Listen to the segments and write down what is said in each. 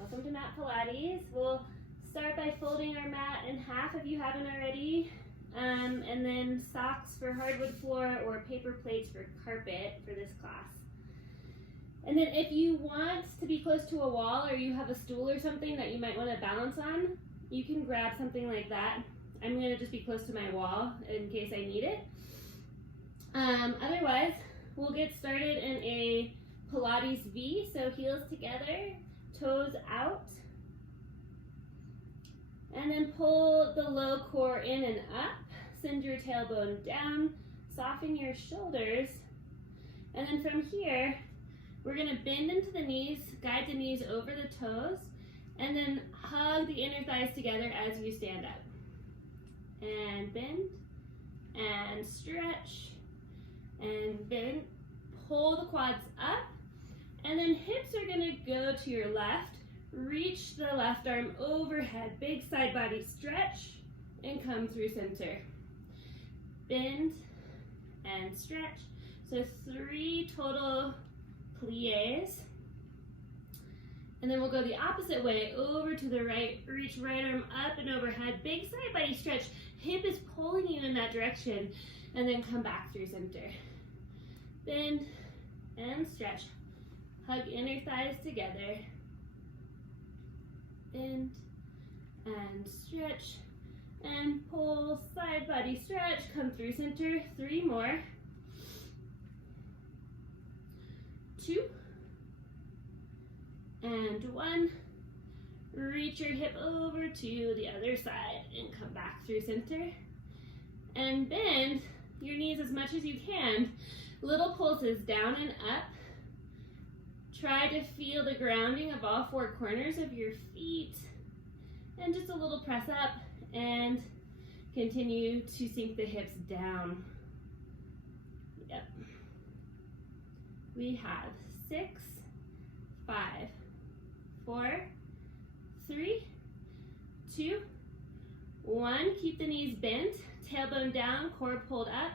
Welcome to Mat Pilates. We'll start by folding our mat in half if you haven't already, and then socks for hardwood floor or paper plates for carpet for this class. And then if you want to be close to a wall or you have a stool or something that you might want to balance on, you can grab something like that. I'm going to just be close to my wall in case I need it. Otherwise, we'll get started in a Pilates V, so heels together, toes out, and then pull the low core in and up, send your tailbone down, soften your shoulders, and then from here, we're going to bend into the knees, guide the knees over the toes, and then hug the inner thighs together as you stand up. And bend, and stretch, and bend, pull the quads up, and then hips are going to go to your left, reach the left arm overhead, big side body stretch, and come through center. Bend and stretch. So 3 total plies. And then we'll go the opposite way, over to the right, reach right arm up and overhead, big side body stretch, hip is pulling you in that direction, and then come back through center. Bend and stretch. Hug inner thighs together. Bend and stretch. And pull, side body stretch, come through center. 3 more. 2. And 1. Reach your hip over to the other side and come back through center. And bend your knees as much as you can. Little pulses down and up. Try to feel the grounding of all 4 corners of your feet. And just a little press up and continue to sink the hips down. Yep. We have 6, 5, 4, 3, 2, 1. Keep the knees bent, tailbone down, core pulled up.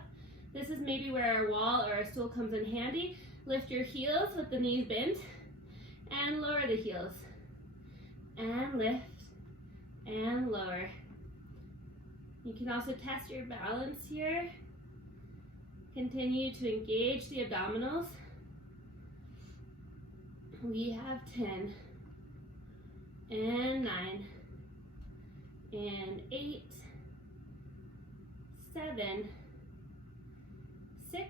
This is maybe where our wall or our stool comes in handy. Lift your heels with the knees bent and lower the heels. And lift and lower. You can also test your balance here. Continue to engage the abdominals. We have 10 and 9 and 8, 7, 6,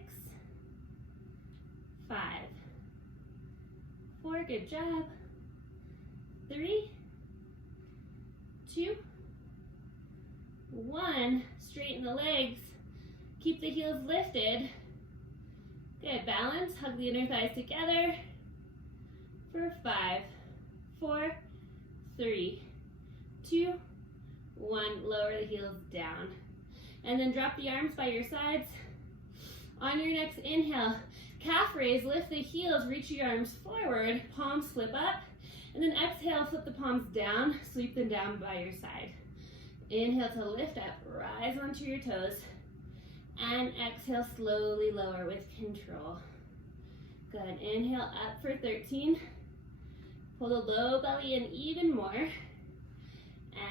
5, 4, good job. 3, 2, 1. Straighten the legs. Keep the heels lifted. Good, balance. Hug the inner thighs together for 5, 4, 3, 2, 1. Lower the heels down. And then drop the arms by your sides. On your next inhale, calf raise, lift the heels, reach your arms forward, palms flip up, and then exhale, flip the palms down, sweep them down by your side. Inhale to lift up, rise onto your toes, and exhale, slowly lower with control. Good, inhale up for 13, pull the low belly in even more,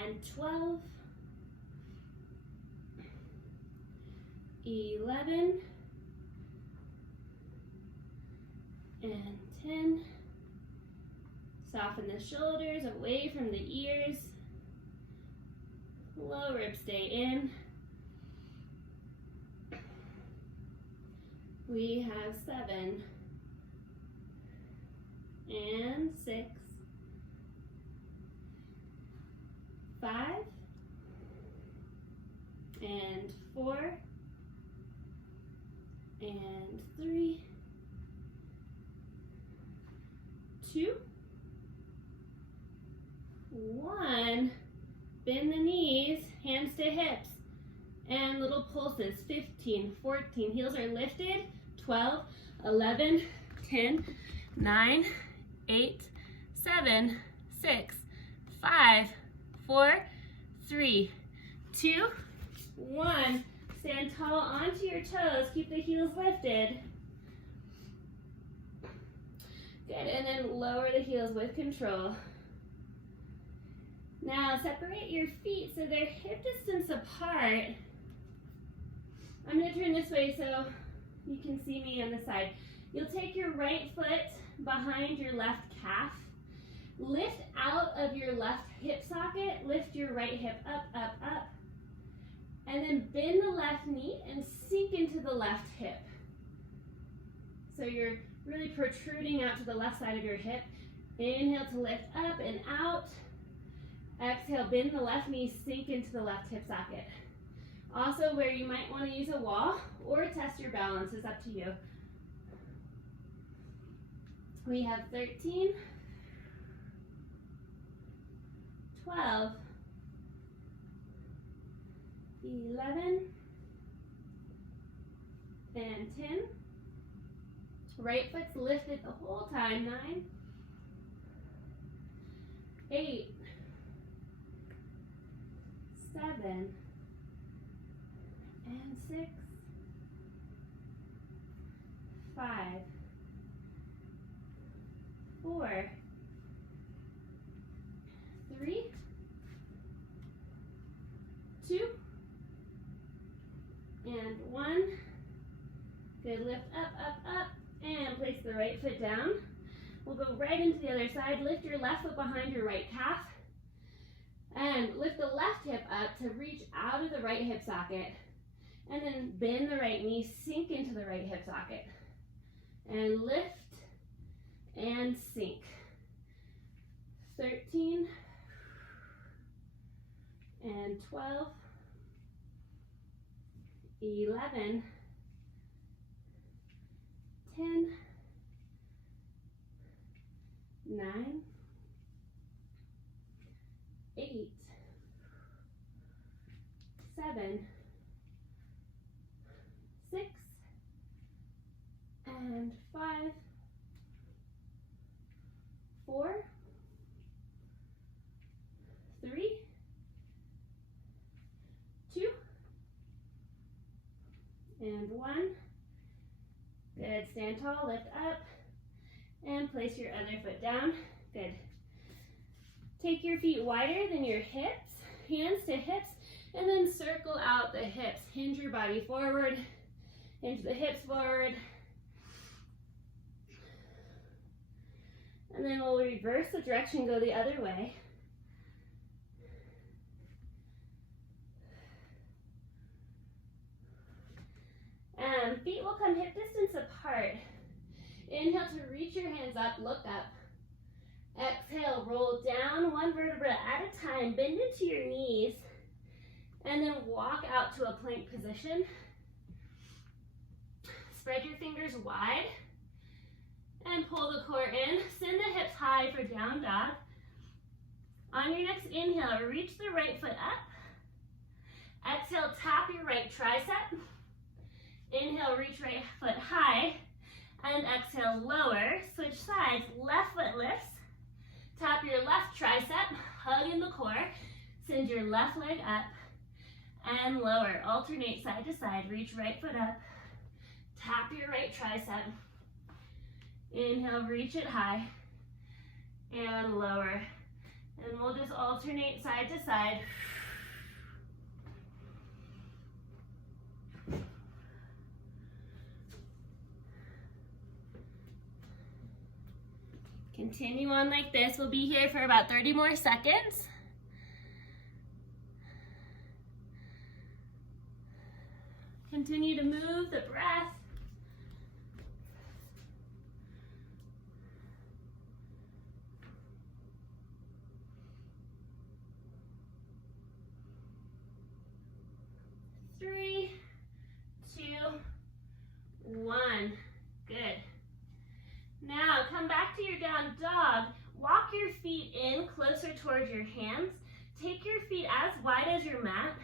and 12, 11, and 10. Soften the shoulders away from the ears. Low ribs stay in. We have 7 and 6, 5 and 4 and 3, 2, 1. Bend the knees, hands to hips, and little pulses. 15, 14, heels are lifted. 12, 11, 10, 9, 8, 7, 6, 5, 4, 3, 2, 1. Stand tall onto your toes. Keep the heels lifted. Good, and then lower the heels with control. Now separate your feet so they're hip distance apart. I'm going to turn this way so you can see me on the side. You'll take your right foot behind your left calf. Lift out of your left hip socket. Lift your right hip up, up, up. And then bend the left knee and sink into the left hip. So you're really protruding out to the left side of your hip. Inhale to lift up and out. Exhale, bend the left knee, sink into the left hip socket. Also, where you might want to use a wall or test your balance is up to you. We have 13, 12, 11, and 10. Right foot's lifted the whole time. 9, 8, 7, and 6, 5, 4, 3, 2, and 1. Good, lift up, up, up, and place the right foot down. We'll go right into the other side. Lift your left foot behind your right calf. And lift the left hip up to reach out of the right hip socket. And then bend the right knee, sink into the right hip socket. And lift and sink. 13 and 12, 11, 10, 9, 8, 7, 6, and 5, 4, 3, 2, and 1. Good, stand tall, lift up, and place your other foot down. Good. Take your feet wider than your hips, hands to hips, and then circle out the hips. Hinge your body forward, hinge the hips forward. And then we'll reverse the direction, go the other way. And feet will come hip distance apart. Inhale to reach your hands up, look up. Exhale, roll down one vertebra at a time, bend into your knees, and then walk out to a plank position. Spread your fingers wide and pull the core in. Send the hips high for down dog. On your next inhale, reach the right foot up. Exhale, tap your right tricep. Inhale, reach right foot high. And exhale, lower. Switch sides, left foot lifts. Tap your left tricep, hug in the core. Send your left leg up and lower. Alternate side to side, reach right foot up. Tap your right tricep. Inhale, reach it high and lower. And we'll just alternate side to side. Continue on like this. We'll be here for about 30 more seconds. Continue to move the breath. Three, 2, 1. Good. Now come back to your down dog. Walk your feet in closer towards your hands. Take your feet as wide as your mat.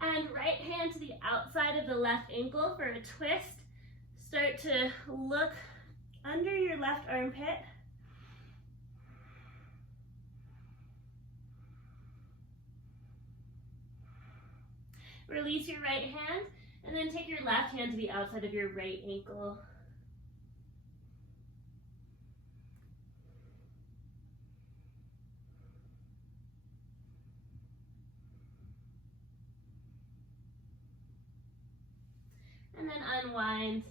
And right hand to the outside of the left ankle for a twist. Start to look under your left armpit. Release your right hand, and then take your left hand to the outside of your right ankle. then unwind.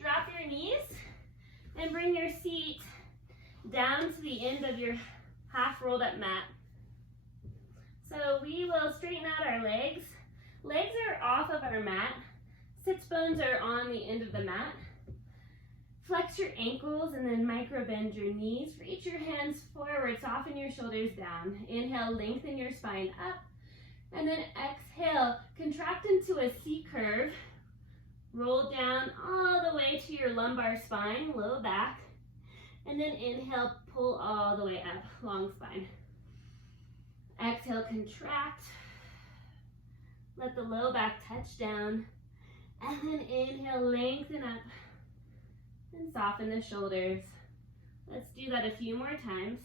Drop your knees and bring your seat down to the end of your half rolled up mat. So we will straighten out our legs. Legs are off of our mat. Sits bones are on the end of the mat. Flex your ankles and then micro bend your knees. Reach your hands forward, soften your shoulders down. Inhale, lengthen your spine up. And then exhale, contract into a C curve. Roll down all the way to your lumbar spine, low back. And then inhale, pull all the way up, long spine. Exhale, contract. Let the low back touch down. And then inhale, lengthen up. And soften the shoulders. Let's do that a few more times.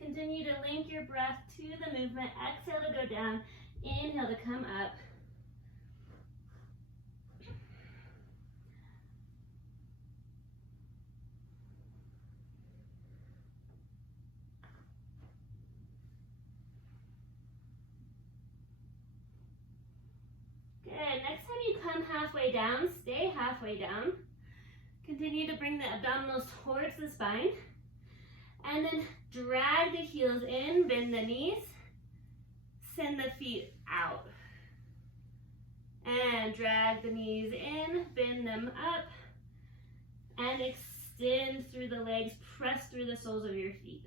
Continue to link your breath to the movement. Exhale to go down. Inhale to come up. Good. Next time you come halfway down, stay halfway down. Continue to bring the abdominals towards the spine. And then drag the heels in, bend the knees, send the feet out. And drag the knees in, bend them up, and extend through the legs, press through the soles of your feet.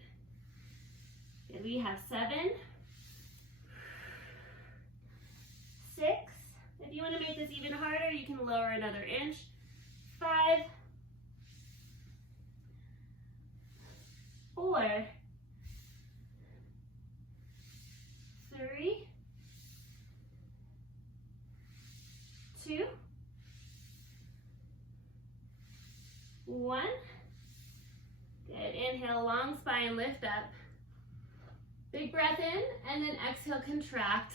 Good. We have 7, 6. If you want to make this even harder, you can lower another inch. 5, 4, 3, 2, 1. Good. Inhale, long spine, lift up. Big breath in, and then exhale, contract.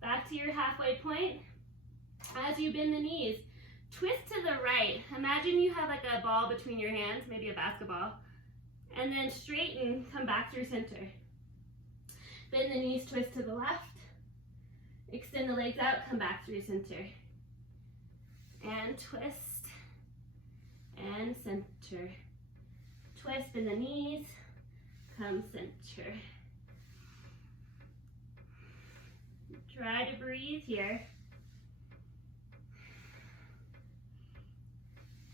Back to your halfway point. As you bend the knees, twist to the right. Imagine you have like a ball between your hands, maybe a basketball. And then straighten, come back through center. Bend the knees, twist to the left. Extend the legs out, come back through center. And twist, and center. Twist in the knees, come center. Try to breathe here.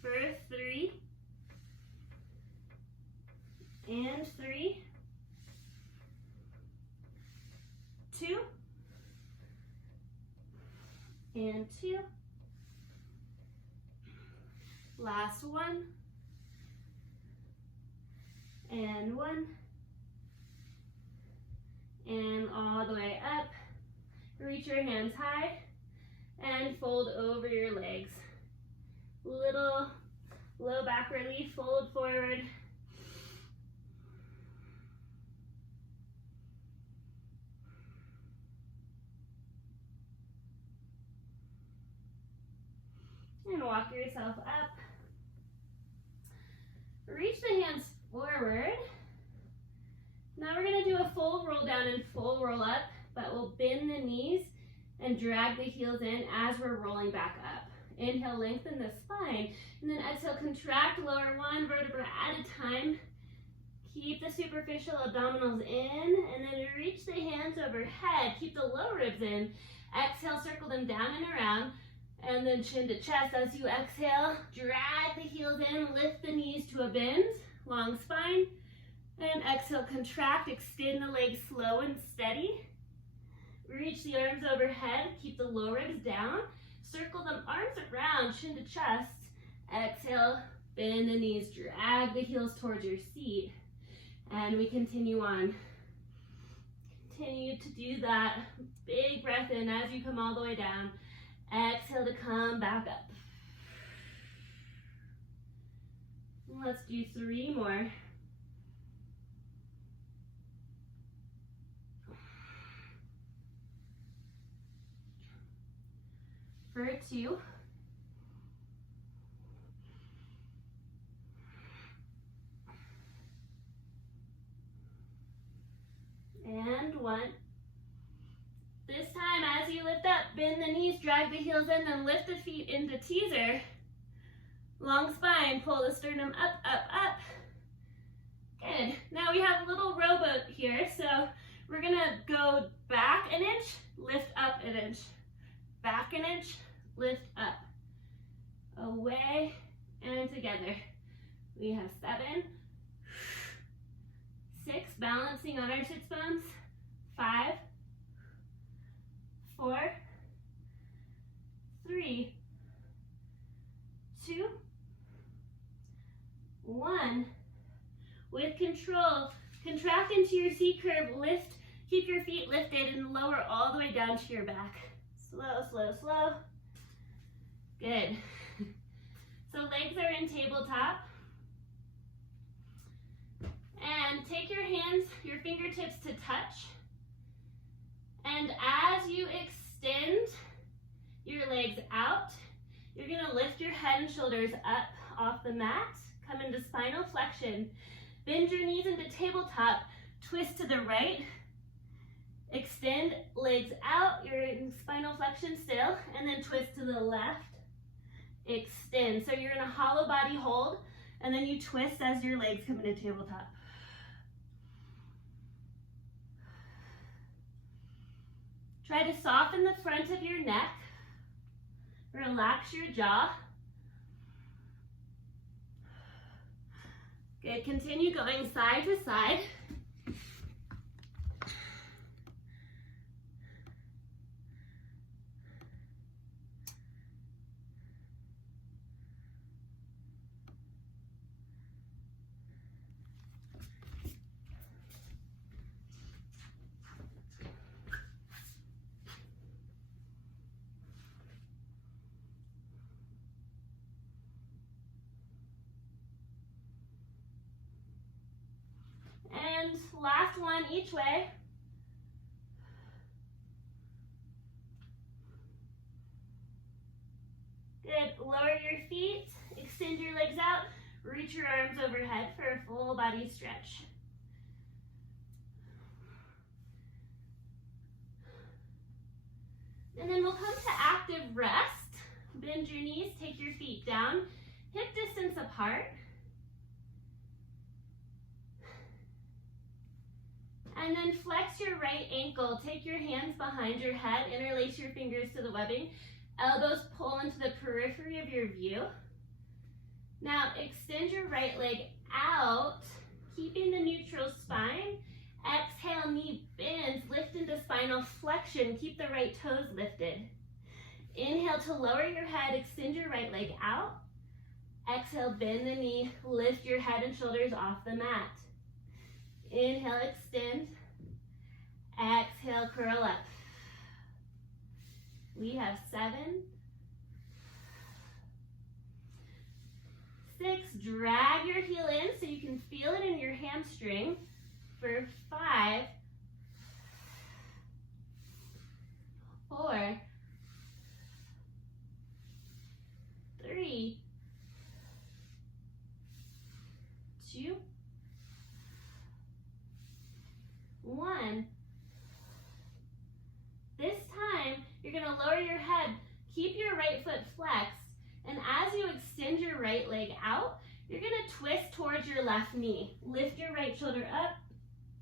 For 3, and 3, 2, and 2. Last 1, and 1, and all the way up. Reach your hands high and fold over your legs. Little low back relief, fold forward. And walk yourself up. Reach the hands forward. Now we're going to do a full roll down and full roll up, but we'll bend the knees and drag the heels in as we're rolling back up. Inhale, lengthen the spine, and then exhale, contract, lower 1 vertebra at a time. Keep the superficial abdominals in, and then reach the hands overhead. Keep the low ribs in. Exhale, circle them down and around, and then chin to chest. As you exhale, drag the heels in, lift the knees to a bend, long spine, and exhale, contract, extend the legs slow and steady. Reach the arms overhead, keep the low ribs down, circle them arms around, chin to chest. Exhale, bend the knees, drag the heels towards your seat, and we continue on. Continue to do that. Big breath in as you come all the way down. Exhale to come back up. Let's do 3 more. For 2, one. This time, as you lift up, bend the knees, drag the heels in, then lift the feet into teaser. Long spine, pull the sternum up, up, up. Good. Now we have a little rowboat here, so we're gonna go back an inch, lift up an inch. Back an inch, lift up. Away and together. We have 7, 6, balancing on our sits bones. 5, 4, 3, 2, 1. With control, contract into your C curve, lift, keep your feet lifted and lower all the way down to your back. Slow, slow, slow. Good. So legs are in tabletop. And take your hands, your fingertips to touch. And as you extend your legs out, you're gonna lift your head and shoulders up off the mat, come into spinal flexion. Bend your knees into tabletop, twist to the right, extend legs out, you're in spinal flexion still, and then twist to the left, extend. So you're in a hollow body hold, and then you twist as your legs come into tabletop. Try to soften the front of your neck, relax your jaw. Good, continue going side to side. And last one each way. Good, lower your feet, extend your legs out, reach your arms overhead for a full body stretch. And then we'll come to active rest. Bend your knees, take your feet down, hip distance apart. And then flex your right ankle. Take your hands behind your head, interlace your fingers to the webbing. Elbows pull into the periphery of your view. Now extend your right leg out, keeping the neutral spine. Exhale, knee bends, lift into spinal flexion. Keep the right toes lifted. Inhale to lower your head, extend your right leg out. Exhale, bend the knee, lift your head and shoulders off the mat. Inhale, extend. Exhale, curl up. We have 7, 6, drag your heel in so you can feel it in your hamstring. For 5, 4, 3, 2, 1. This time, you're going to lower your head, keep your right foot flexed, and as you extend your right leg out, you're going to twist towards your left knee. Lift your right shoulder up,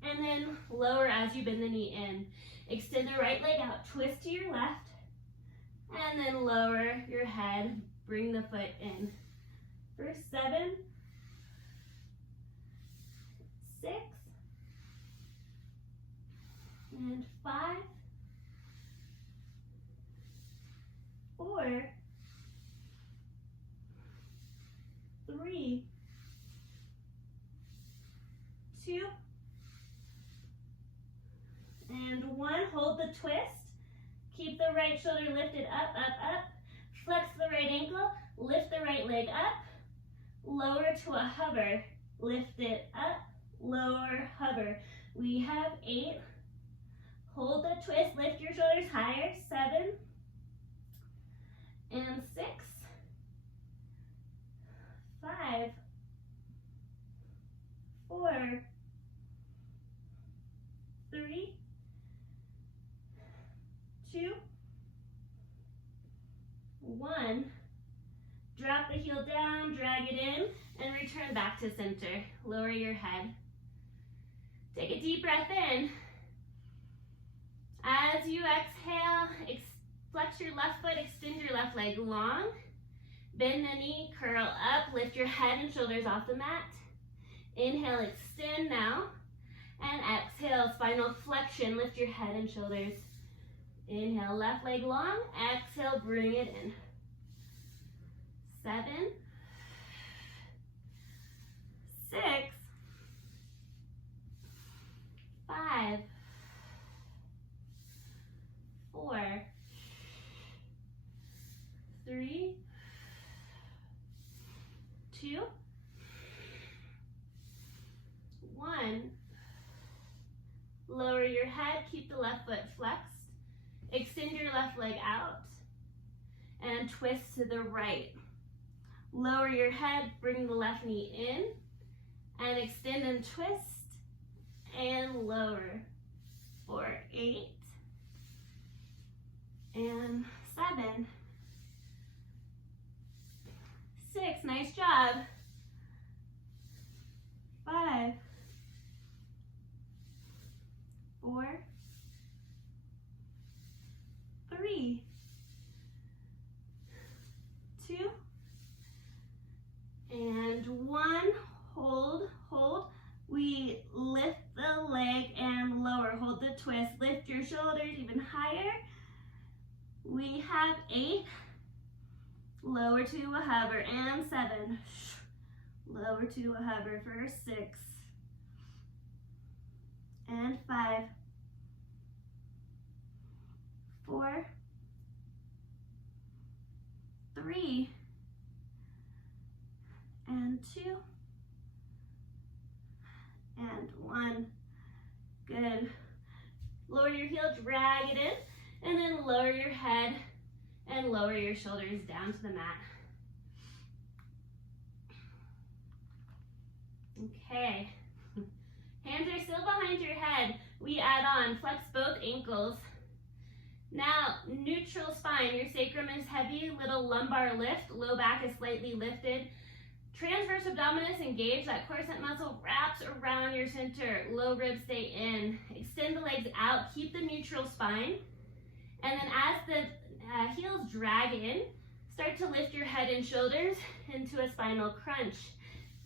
and then lower as you bend the knee in. Extend the right leg out, twist to your left, and then lower your head, bring the foot in. For 7, 6, and 5, 4, 3, 2, and 1. Hold the twist. Keep the right shoulder lifted up, up, up. Flex the right ankle. Lift the right leg up. Lower to a hover. Lift it up. Lower, hover. We have 8. Hold the twist. Lift your shoulders higher. 7 and 6, 5, 4, 3, 2, 1. Drop the heel down, drag it in, and return back to center. Lower your head. Take a deep breath in. As you exhale, flex your left foot, extend your left leg long. Bend the knee, curl up, lift your head and shoulders off the mat. Inhale, extend now. And exhale, spinal flexion, lift your head and shoulders. Inhale, left leg long. Exhale, bring it in. 7, 6, 5, 4, 3, 2, 1. Lower your head, keep the left foot flexed. Extend your left leg out and twist to the right. Lower your head, bring the left knee in and extend and twist and lower for 8 and 7, 6, nice job. 5, 4, 3, 2, and 1. Hold, hold. We lift the leg and lower. Hold the twist. Lift your shoulders even higher. We have 8. Lower to a hover and 7. Lower to a hover for 6 and 5, 4, 3, and 2, and 1. Good. Lower your heel, drag it in, and then lower your head and lower your shoulders down to the mat. Okay. Hands are still behind your head. We add on, flex both ankles. Now, neutral spine, your sacrum is heavy, little lumbar lift, low back is slightly lifted. Transverse abdominis engaged, that corset muscle wraps around your center, low ribs stay in. Extend the legs out, keep the neutral spine. And then as the heels drag in, start to lift your head and shoulders into a spinal crunch.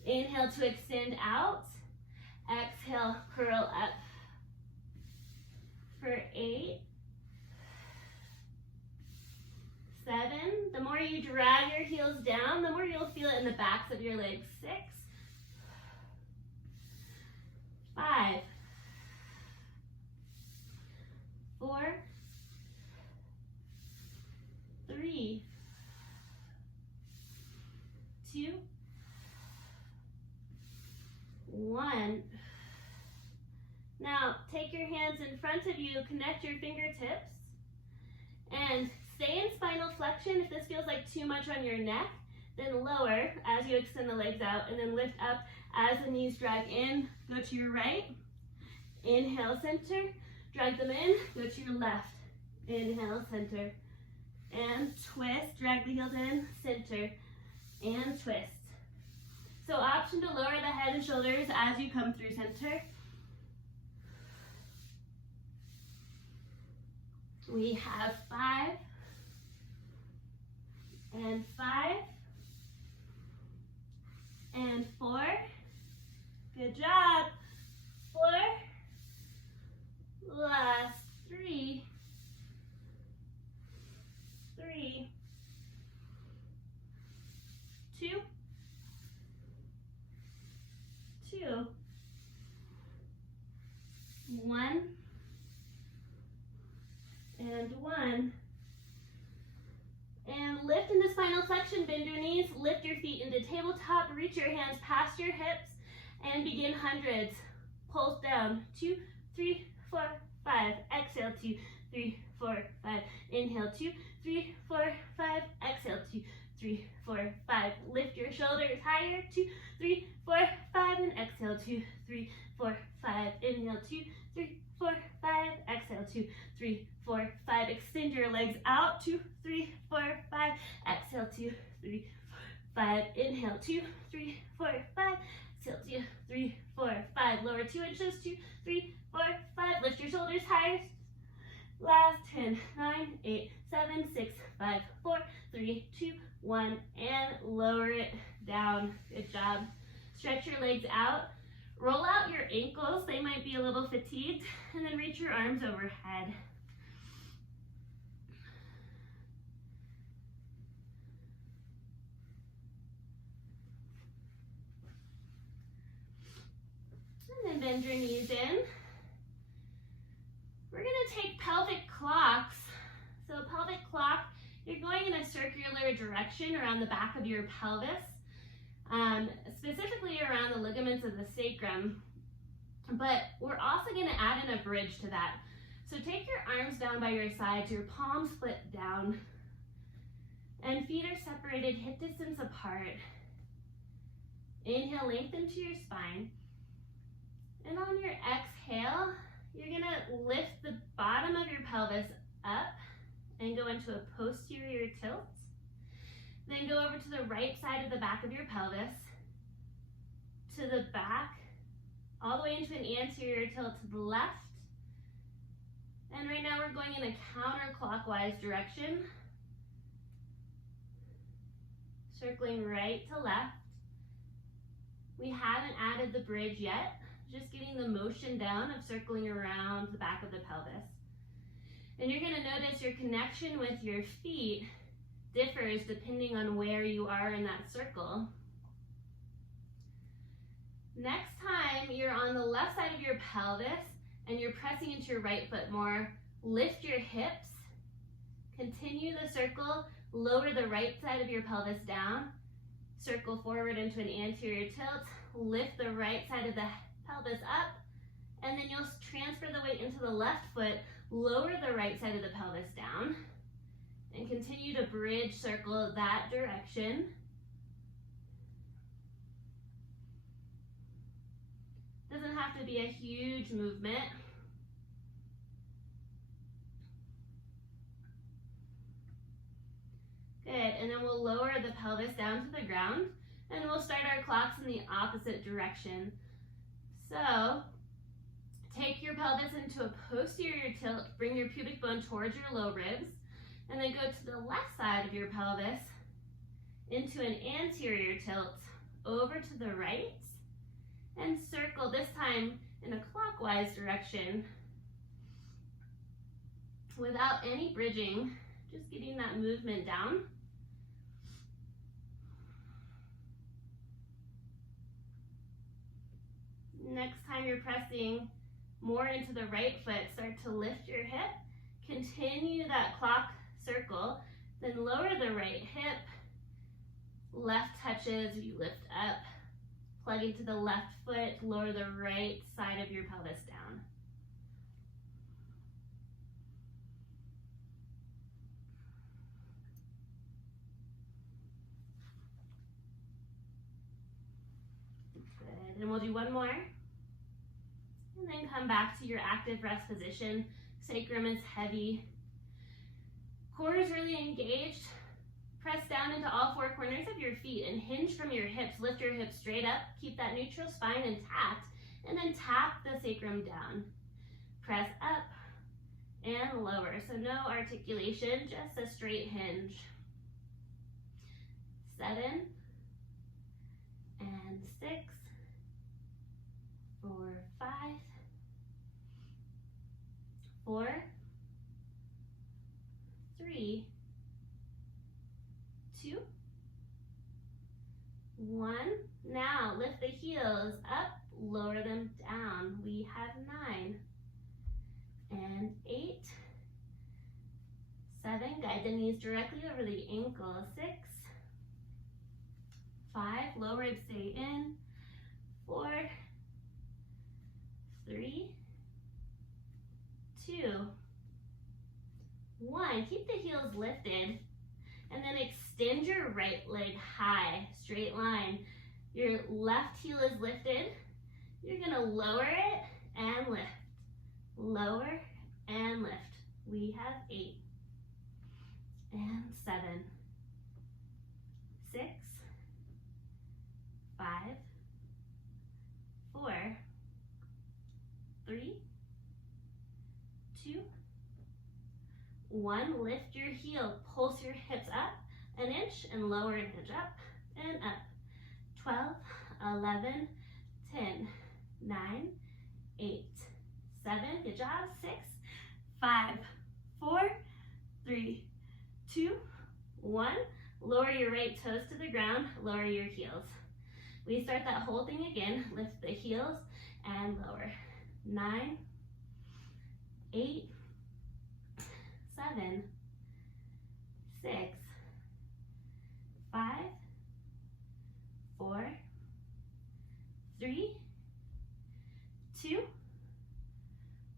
Inhale to extend out. Exhale, curl up for 8, 7. The more you drag your heels down, the more you'll feel it in the backs of your legs. 6, 5, 4, 3, 2, 1. Now, take your hands in front of you, connect your fingertips, and stay in spinal flexion. If this feels like too much on your neck, then lower as you extend the legs out, and then lift up as the knees drag in. Go to your right. Inhale, center. Drag them in. Go to your left. Inhale, center. And twist. Drag the heels in. Center. And twist. So option to lower the head and shoulders as you come through center. We have 5 and 5 and 4. Good job. 4. Last 3. 3. 2. 2. 1. And 1. And lift into spinal flexion, bend your knees, lift your feet into tabletop, reach your hands past your hips, and begin hundreds. Pulse down, 2, 3, 4, 5. Exhale, 2, 3, 4, 5. Inhale, 2, 3, 4, 5. Exhale, 2, 3, 4, 5. Lift your shoulders higher, 2, 3, 4, 5. And exhale, 2, 3, 4, 5. Inhale, 2, 3, 4, 5. Exhale, 2, 3, 4, 5. Extend your legs out, 2, 3, 4, 5. Exhale, 2, 3, 4, 5. Inhale, 2, 3, 4, 5. Exhale, 2, 3, 4, 5. Lower 2 inches, 2, 3, 4, 5. Lift your shoulders higher. Last 10, 9, 8, 7, 6, 5, 4, 3, 2, 1, and lower it down. Good job. Stretch your legs out. Roll out your ankles. They might be a little fatigued. And then reach your arms overhead. And then bend your knees in. We're going to take pelvic clocks. So pelvic clock, you're going in a circular direction around the back of your pelvis, specifically around the ligaments of the sacrum. But we're also going to add in a bridge to that. So take your arms down by your sides, your palms split down, and feet are separated hip distance apart. Inhale, lengthen to your spine. And on your exhale, you're going to lift the bottom of your pelvis up and go into a posterior tilt. Then go over to the right side of the back of your pelvis, to the back, all the way into an anterior tilt to the left. And right now we're going in a counterclockwise direction, circling right to left. We haven't added the bridge yet, just getting the motion down of circling around the back of the pelvis. And you're going to notice your connection with your feet differs depending on where you are in that circle. Next time you're on the left side of your pelvis and you're pressing into your right foot more, lift your hips, continue the circle, lower the right side of your pelvis down, circle forward into an anterior tilt, lift the right side of the pelvis up, and then you'll transfer the weight into the left foot, lower the right side of the pelvis down, and continue to bridge circle that direction. Doesn't have to be a huge movement. Good, and then we'll lower the pelvis down to the ground, and we'll start our clocks in the opposite direction. So, take your pelvis into a posterior tilt, bring your pubic bone towards your low ribs, and then go to the left side of your pelvis into an anterior tilt over to the right, and circle this time in a clockwise direction without any bridging, just getting that movement down. Next time you're pressing more into the right foot, start to lift your hip, continue that clock circle, then lower the right hip, left touches, you lift up, plug into the left foot, lower the right side of your pelvis down. Good, and we'll do one more. And then come back to your active rest position. Sacrum is heavy. Core is really engaged. Press down into all four corners of your feet and hinge from your hips. Lift your hips straight up. Keep that neutral spine intact. And then tap the sacrum down. Press up and lower. So no articulation, just a straight hinge. 7 and 6, 4, 5, 4, 3, 2, 1. Now lift the heels up, lower them down. We have 9 and 8, 7. Guide the knees directly over the ankle. 6, 5. Low ribs stay in. 4, 3, 2, 1. Keep the heels lifted. And then extend your right leg high, straight line. Your left heel is lifted. You're gonna lower it and lift. Lower and and lift. We have 8 and 7, 6, 5, 4, 3, 2, 1. Lift your heel, pulse your hips up an inch and lower an inch, up and up. 12, 11, 10, 9, 8, 7, good job. 6, 5, 4, 3, 2, 1. Lower your right toes to the ground, lower your heels. We start that whole thing again. Lift the heels and lower. 9, 8, 7, 6, 5, 4, 3, 2,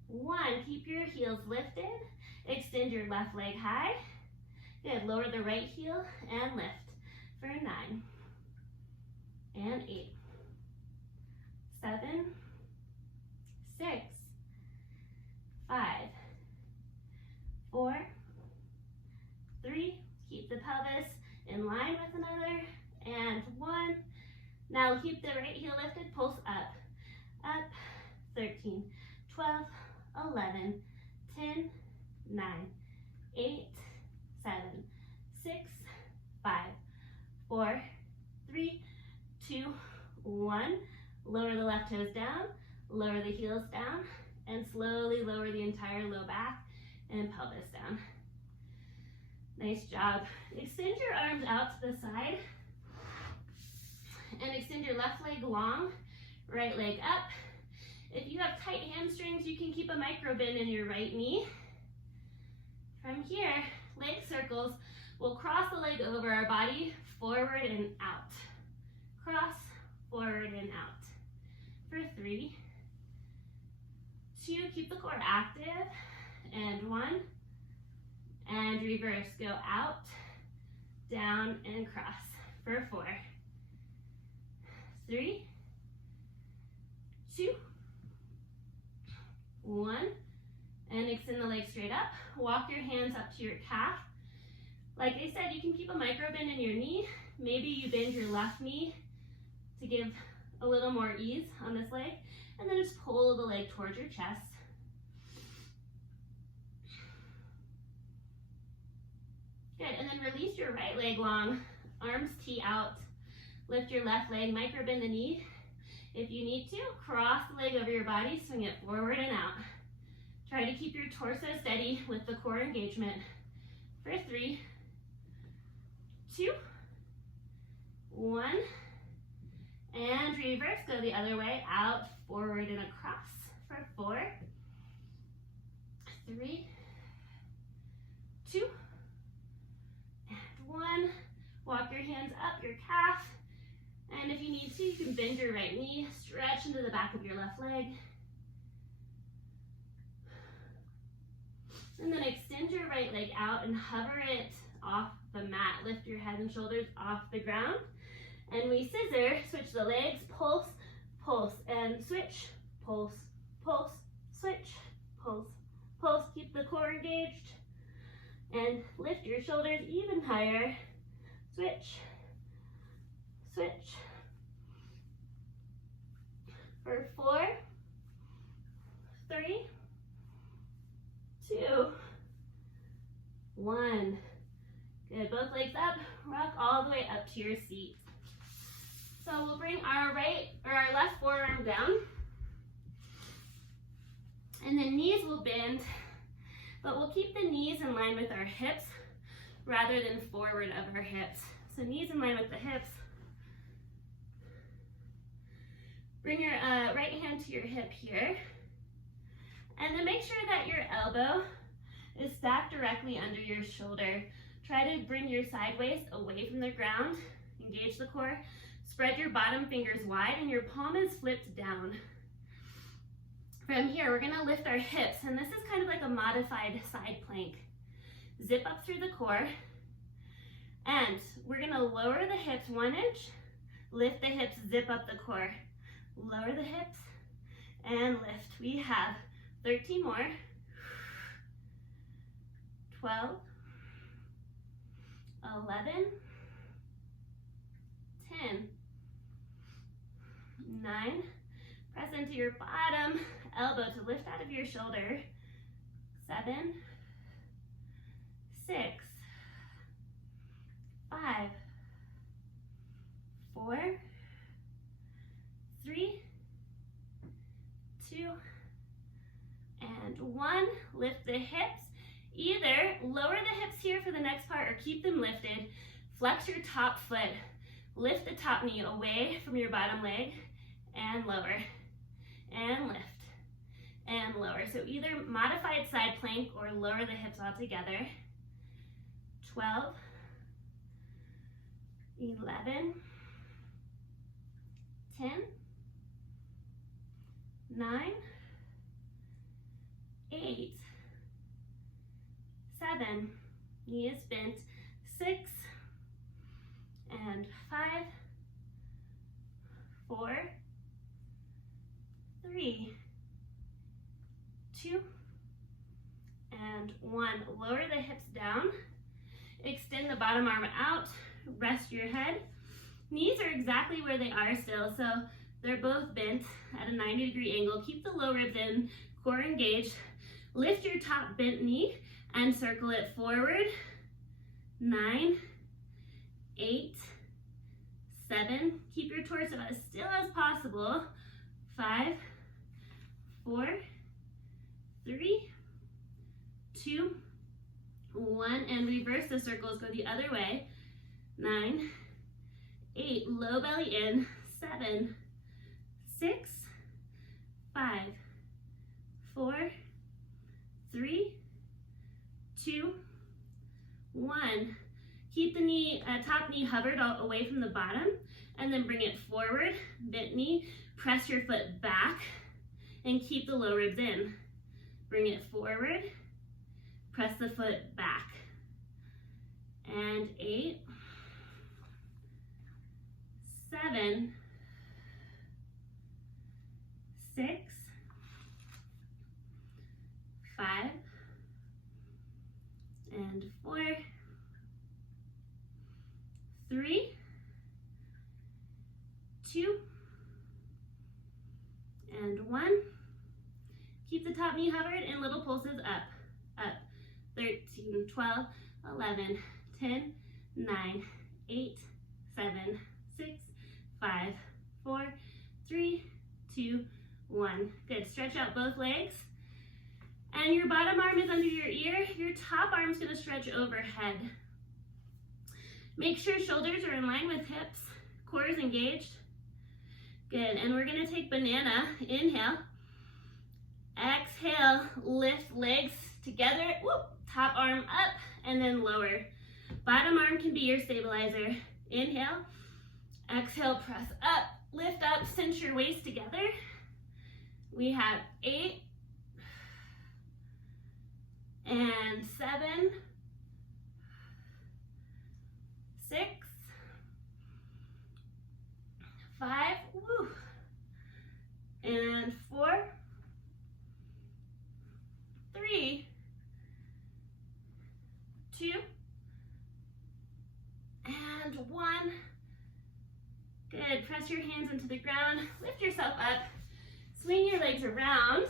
1. Keep your heels lifted. Extend your left leg high. Good. Lower the right heel and lift for 9 and 8, 7, 6, 5, 4, 3. Keep the pelvis in line with another, and 1. Now keep the right heel lifted, pulse up, up. 13, 12, 11, 10, 9, 8, 7, 6, 5, 4, 3, 2, 1. Lower the left toes down, lower the heels down, and slowly lower the entire low back and pelvis down. Nice job. Extend your arms out to the side and extend your left leg long, right leg up. If you have tight hamstrings, you can keep a micro bend in your right knee. From here, leg circles. We'll cross the leg over our body, forward and out. Cross, forward and out. For 3, 2, keep the core active, and 1, and reverse. Go out, down, and cross. For 4, 3, 2, 1, and extend the leg straight up. Walk your hands up to your calf. Like I said, you can keep a micro bend in your knee. Maybe you bend your left knee to give a little more ease on this leg, and then just pull the leg towards your chest. Good, and then release your right leg long, arms tee out. Lift your left leg, micro bend the knee. If you need to, cross the leg over your body, swing it forward and out. Try to keep your torso steady with the core engagement. For 3, 2, 1, and reverse. Go the other way, out, forward, and across. For 4, 3, 2, and 1. Walk your hands up your calf. And if you need to, you can bend your right knee, stretch into the back of your left leg. And then extend your right leg out and hover it off the mat. Lift your head and shoulders off the ground. And we scissor, switch the legs, pulse, pulse, and switch, pulse, pulse, switch, pulse, pulse. Keep the core engaged. And lift your shoulders even higher. Switch, switch. For 4, 3, 2, 1. Good, both legs up, rock all the way up to your seat. So we'll bring our left forearm down, and the knees will bend, but we'll keep the knees in line with our hips rather than forward of our hips. So knees in line with the hips. Bring your right hand to your hip here. And then make sure that your elbow is stacked directly under your shoulder. Try to bring your side waist away from the ground. Engage the core. Spread your bottom fingers wide and your palm is flipped down. From here, we're gonna lift our hips, and this is kind of like a modified side plank. Zip up through the core, and we're gonna lower the hips 1 inch, lift the hips, zip up the core. Lower the hips and lift. We have 13 more. 12, 11, 10, 9, press into your bottom elbow to lift out of your shoulder, 7, 6, 5, 4, 3, 2, and 1. Lift the hips. Either lower the hips here for the next part or keep them lifted. Flex your top foot. Lift the top knee away from your bottom leg and lower and lift and lower. So either modified side plank or lower the hips altogether. 12, 11, 10, 9, 8, 7, knee is bent, 6, and 5, 4, 3, 2, and 1. Lower the hips down, extend the bottom arm out, rest your head. Knees are exactly where they are still, so they're both bent at a 90-degree angle. Keep the low ribs in, core engaged. Lift your top bent knee and circle it forward. 9, 8, 7. Keep your torso as still as possible. 5, 4, 3, 2, 1. And reverse the circles, go the other way. 9, 8, low belly in. 7, 6, 5, 4, 3, 2, 1. Keep the knee, top knee hovered away from the bottom, and then bring it forward, bent knee, press your foot back, and keep the low ribs in. Bring it forward, press the foot back. And 8, 7, 6, 5, and 4, 3, 2, and 1. Keep the top knee hovered in little pulses up, up. 13, 12, 11, 10, 9, 8, 7, 6, 5, 4, 3, 2, 1. Good. Stretch out both legs. And your bottom arm is under your ear. Your top arm is going to stretch overhead. Make sure shoulders are in line with hips. Core is engaged. Good. And we're going to take banana. Inhale. Exhale. Lift legs together. Whoop. Top arm up and then lower. Bottom arm can be your stabilizer. Inhale. Exhale. Press up. Lift up. Cinch your waist together. We have 8 and 7, 6, 5, woo, and 4, 3, 2, and 1. Good. Press your hands into the ground. Lift yourself up. Swing your legs around.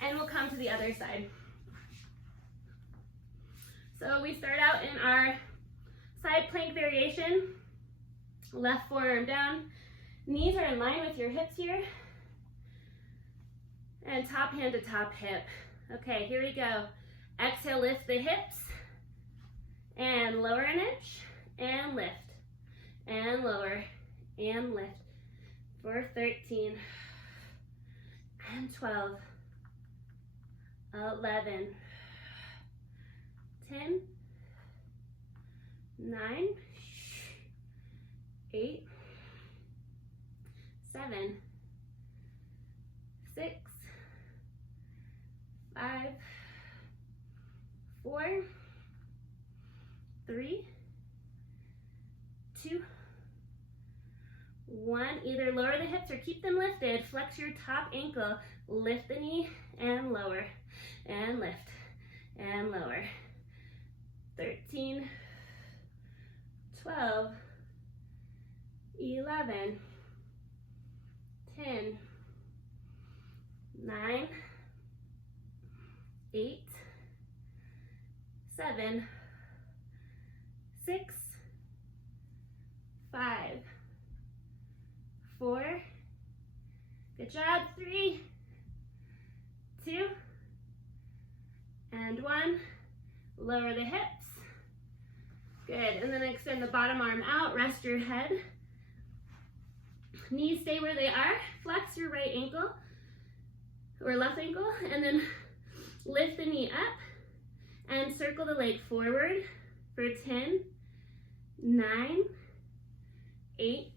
And we'll come to the other side. So we start out in our side plank variation. Left forearm down. Knees are in line with your hips here. And top hand to top hip. Okay, here we go. Exhale, lift the hips. And lower an inch. And lift. And lower. And lift. For 13. And 12. 11, 10, 9, 8, 7, 6, 5, 4, 3, 2, 1. Either lower the hips or keep them lifted. Flex your top ankle. Lift the knee and lower. And lift. and lower. 13, 12, 11, 10, 9, 8, 7, 6, 5, 4, good job, 3, 2, and 1. Lower the hips. Good, and then extend the bottom arm out, rest your head. Knees stay where they are. Flex your right ankle or left ankle, and then lift the knee up and circle the leg forward for 10, 9, 8,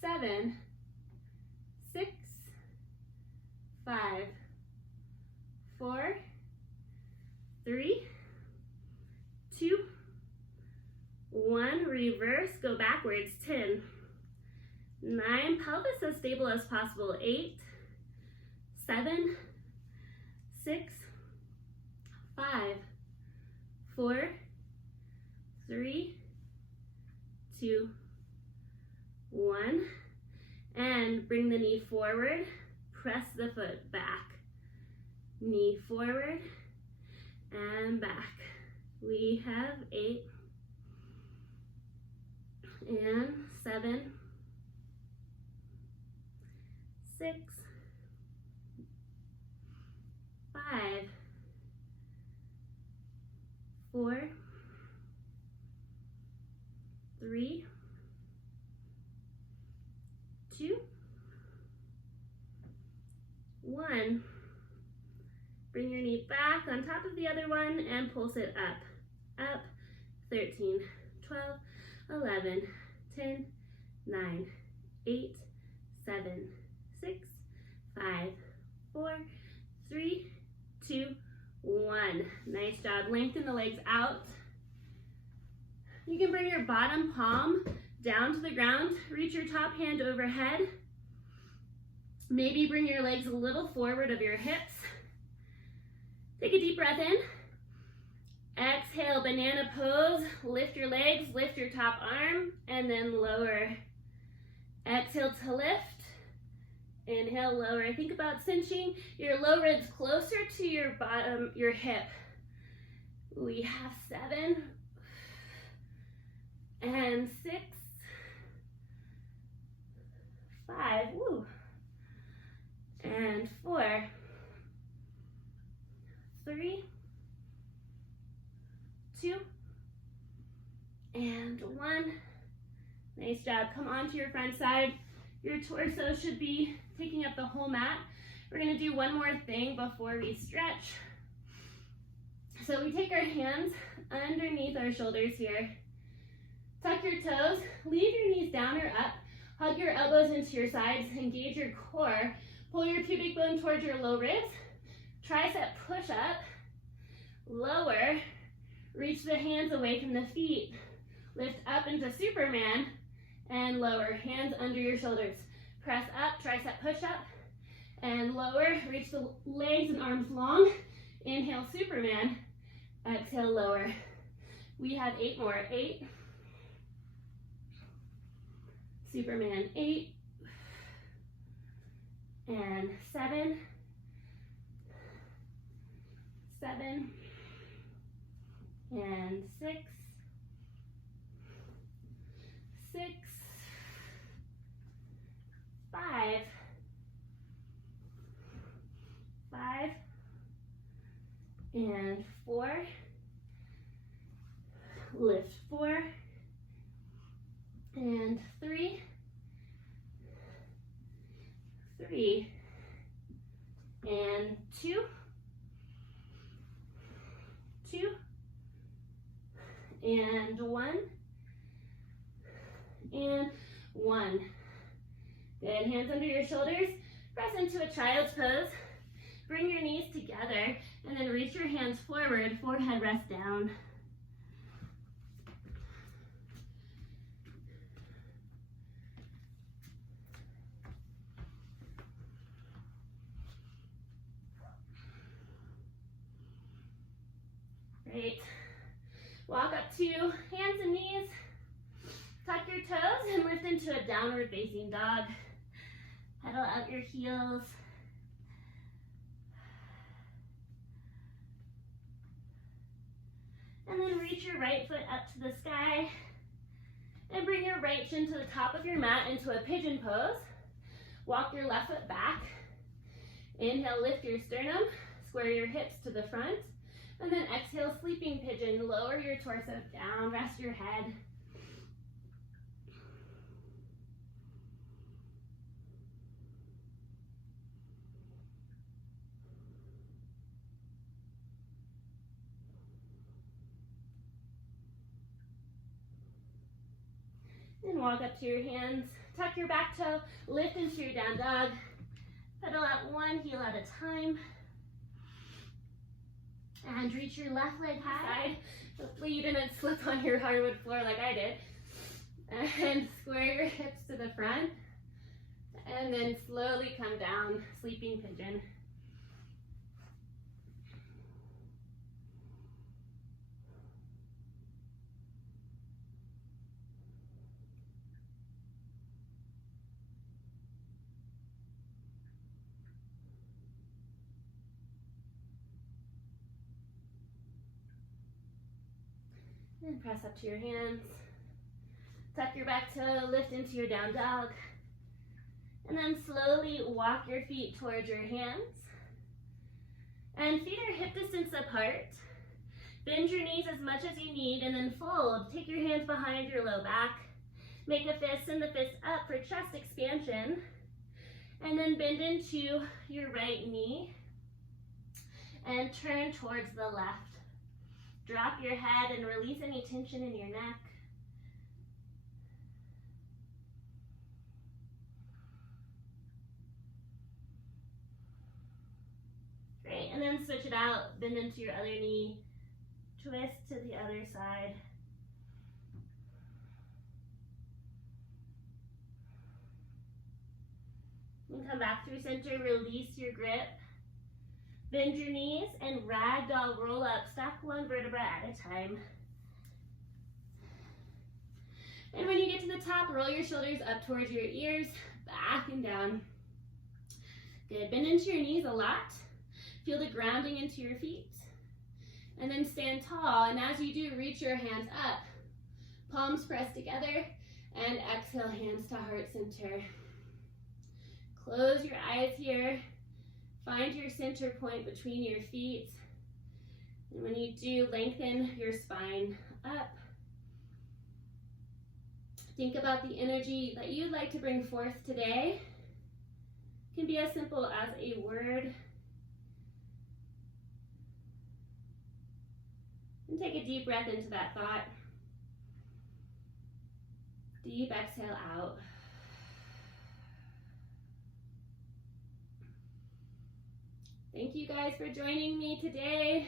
7, 6, 5, 4, 3, 2, 1. Reverse, go backwards. 10, 9, pelvis as stable as possible. 8, 7, 6, 5, 4, 3, 2, 1. And bring the knee forward. Press the foot back. Knee forward and back. We have 8 and 7, 6, 5, 4, 3, 2, 1. Bring your knee back on top of the other one and pulse it up, up. 13, 12, 11, 10, 9, 8, 7, 6, 5, 4, 3, 2, 1. Nice job. Lengthen the legs out. You can bring your bottom palm down to the ground. Reach your top hand overhead. Maybe bring your legs a little forward of your hips. Take a deep breath in. Exhale, banana pose. Lift your legs, lift your top arm, and then lower. Exhale to lift. Inhale, lower. Think about cinching your low ribs closer to your bottom, your hip. We have 7 and 6, 5, woo, and 4, 3, 2, and 1. Nice job. Come onto your front side. Your torso should be taking up the whole mat. We're going to do one more thing before we stretch. So we take our hands underneath our shoulders here. Tuck your toes, leave your knees down or up. Hug your elbows into your sides, engage your core. Pull your pubic bone towards your low ribs. Tricep push up, lower. Reach the hands away from the feet. Lift up into Superman and lower. Hands under your shoulders. Press up, tricep push up, and lower. Reach the legs and arms long. Inhale, Superman. Exhale, lower. We have 8 more. 8. Superman, 8. And 7. 7. And 6. 6. 5. 5. And 4. Lift 4. And 3. 3. And 2. 2. And 1. And 1. Good. Hands under your shoulders. Press into a child's pose. Bring your knees together and then reach your hands forward. Forehead rest down. Great. Walk up to hands and knees. Tuck your toes and lift into a downward facing dog. Pedal out your heels. And then reach your right foot up to the sky and bring your right shin to the top of your mat into a pigeon pose. Walk your left foot back. Inhale, lift your sternum, square your hips to the front, and then exhale, sleeping pigeon. Lower your torso down, rest your head. And walk up to your hands, tuck your back toe, lift into your down dog. Pedal out one heel at a time. And reach your left leg high. Hopefully you didn't slip on your hardwood floor like I did. And square your hips to the front. And then slowly come down, sleeping pigeon. And press up to your hands. Tuck your back toe, lift into your down dog. And then slowly walk your feet towards your hands. And feet are hip distance apart. Bend your knees as much as you need and then fold. Take your hands behind your low back. Make a fist, send the fist up for chest expansion. And then bend into your right knee and turn towards the left. Drop your head and release any tension in your neck. Great, and then switch it out, bend into your other knee, twist to the other side. And come back through center, release your grip. Bend your knees and ragdoll roll up. Stack one vertebra at a time. And when you get to the top, roll your shoulders up towards your ears, back and down. Good. Bend into your knees a lot. Feel the grounding into your feet. And then stand tall. And as you do, reach your hands up. Palms pressed together. And exhale, hands to heart center. Close your eyes here. Find your center point between your feet. And when you do, lengthen your spine up. Think about the energy that you'd like to bring forth today. It can be as simple as a word. And take a deep breath into that thought. Deep exhale out. Thank you guys for joining me today.